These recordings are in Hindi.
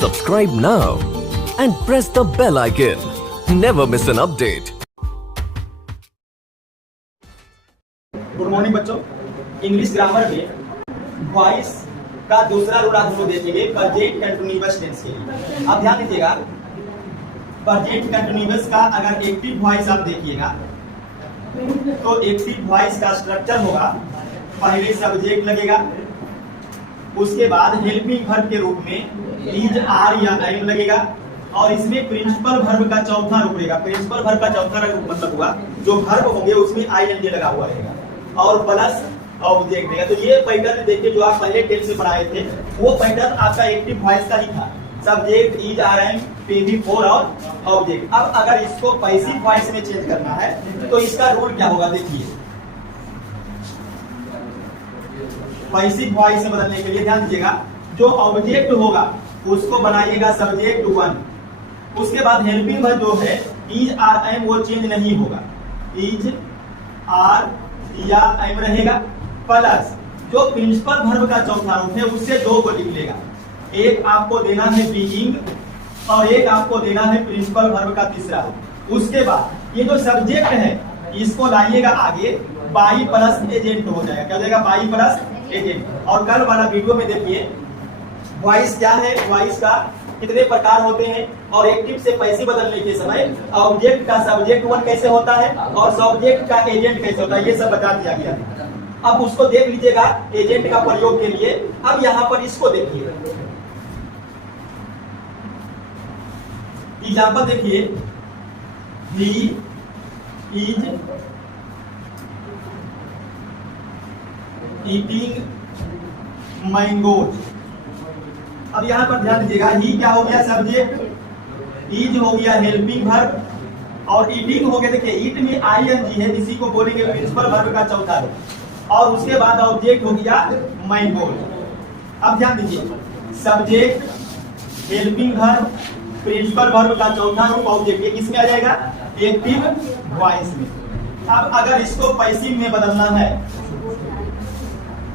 Subscribe now and press the bell icon. Never miss an update. Good morning बच्चों। इंग्लिश ग्रामर में वॉइस का दूसरा रूल आप लोग देखेंगे प्रेजेंट कंटीन्यूअस टेंस के लिए। आप ध्यान दीजिएगा, प्रेजेंट कंटीन्यूअस का अगर एक्टिव वॉइस आप देखिएगा तो एक्टिव वॉइस का स्ट्रक्चर होगा, पहले सब्जेक्ट लगेगा, उसके बाद हेल्पिंग वर्ब के रूप में इज आर या एम लगेगा, और इसमें प्रिंसिपल वर्ब का चौथा रूप रहेगा। प्रिंसिपल वर्ब का चौथा रूप मतलब हुआ जो वर्ब होंगे उसमें आईएनजी लगा हुआ रहेगा और प्लस ऑब्जेक्ट रहेगा। तो ये पैटर्न देखिए जो आप पहले टेंस में पढ़ाए थे वो पैटर्न आपका एक्टिव वॉइस का ही था, subject is are M PV4 और ऑब्जेक्ट। अब अगर इसको पैसिव वॉइस में चेंज करना है तो इसका रूल क्या होगा, देखिए पैसिव वॉइस में बदलने के लिए ध्यान दीजिएगा, जो ऑब्जेक्ट होगा उसको बनाइएगा सब्जेक्ट 1, उसके बाद हेल्पिंग वर्ब जो है इज आर एम वो चेंज नहीं होगा, इज आर या एम रहेगा, प्लस जो प्रिंसिपल वर्ब का चौथा रूप है उससे दो को लिख लेगा, एक आपको देना है बीइंग और एक आपको देना है प्रिंसिपल वर्ब का तीसरा रूप। उसके बाद ये जो सब्जेक्ट है इसको लाइएगा आगे, बाई प्लस एजेंट हो जाएगा, क्या हो जाएगा, बाई प्लस एजेंट। और कल वाला वीडियो में देखिए वॉइस क्या है, वॉइस का कितने प्रकार होते हैं और एक्टिव से पैसिव बदलने के समय ऑब्जेक्ट का सब्जेक्ट 1 कैसे होता है और सब्जेक्ट का एजेंट कैसे होता है, ये सब बता दिया गया है। अब उसको देख लीजिएगा एजेंट का प्रयोग के लिए। अब यहाँ पर इसको देखिए, एग्जाम्पल देखिए, ही इज ईटिंग मैंगोज। अब यहाँ पर ध्यान दीजिएगा, ही क्या हो गया सब्जेक्ट, इज हो गया हेल्पिंग वर्ब और ईटिंग हो गया, देखिए ईट में आईएनजी है, इसी को बोलेंगे प्रिंसिपल वर्ब का चौथा रूप, और उसके बाद ऑब्जेक्ट हो गया मैंगोज। अब ध्यान दीजिए, subject helping verb principal verb का चौथा रूप ऑब्जेक्ट, ये किसमें आ जाएगा, एक्टिव वॉइस में। अब अगर इसको पैसिव में बदलना है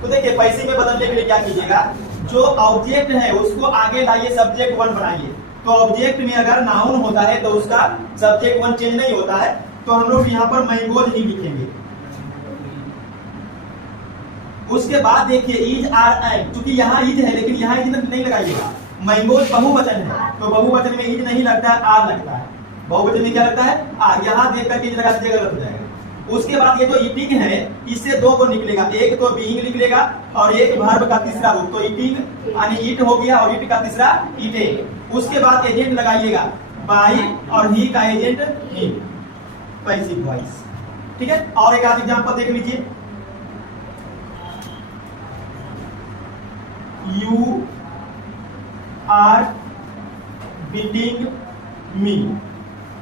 तो देखिए पैसिव में बदलने के लिए क्या कीजिएगा, जो ऑब्जेक्ट है उसको आगे लाइए, सब्जेक्ट 1 बनाइए। तो ऑब्जेक्ट में अगर नाउन होता है तो उसका सब्जेक्ट 1 चेंज नहीं होता है, तो हम लोग यहाँ पर मैंगोज ही लिखेंगे। उसके बाद देखिए इज आर एम, क्योंकि यहाँ इज है लेकिन यहाँ इज नहीं लगाइएगा, मैंगोज बहुवचन है तो बहुवचन में इज नहीं लगता है, आर लगता है। बहुवचन में क्या लगता है, आर। यहाँ देख करके इज लगा दीजिएगा, गलत हो जाएगा। उसके बाद ये जो ईटिंग है इससे दो को निकलेगा, एक तो बीइंग लिख लेगा और एक वर्ब का तीसरा रूप, तो ईटिंग यानी ईट हो गया और ईट का तीसरा ईटे। उसके बाद एजेंट लगाइएगा बाई और ही का एजेंट ही, पैसिव वॉइस। ठीक है, और एक आध एग्जांपल देख लीजिए, यू आर बीटिंग मी।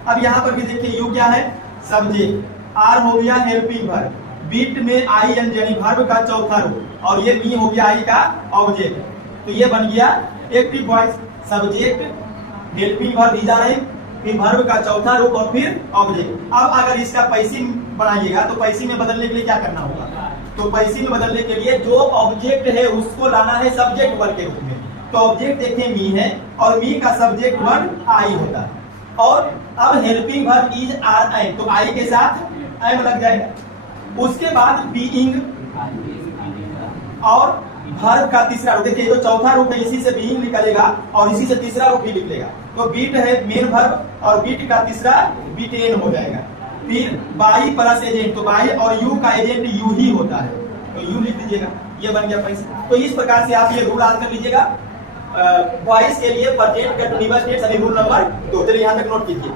अब यहां पर भी देखिए यू क्या है, सब्जेक्ट, आर हो गया हेल्पिंग वर्ब, बीट में आई एन यानी वर्ब का चौथा रूप, और ये मी हो गया आई का ऑब्जेक्ट। तो ये बन गया active voice, subject helping verb is are am, फिर वर्ब का चौथा रूप और फिर ऑब्जेक्ट। अब अगर इसका पैसिव बनाइएगा तो पैसिव में बदलने के लिए क्या करना होगा, तो पैसिव में बदलने के लिए जो ऑब्जेक्ट है उसको लाना है सब्जेक्ट 1 के रूप में। तो ऑब्जेक्ट देखिए मी है और मी का सब्जेक्ट 1 आई होता है, और अब helping verb is are am, तो आई के साथ एम लग जाएगा। उसके बाद बीइंग और वर्ब का तीसरा रूप, देखिए जो चौथा रूप है इसी से बीइंग निकलेगा और इसी से तीसरा रूप भी निकलेगा, तो बीट है मेन वर्ब और बीट का तीसरा बीटेन हो जाएगा। फिर बाई प्लस एजेंट, तो बाई और यू का एजेंट यू ही होता है, तो यू लिख दीजिएगा, ये बन गया पैसिव। तो इस प्रकार से आप ये रूल याद कर लीजिएगा वॉइस के लिए present continuous tense rule number 2। चलिए यहाँ तक नोट कीजिए।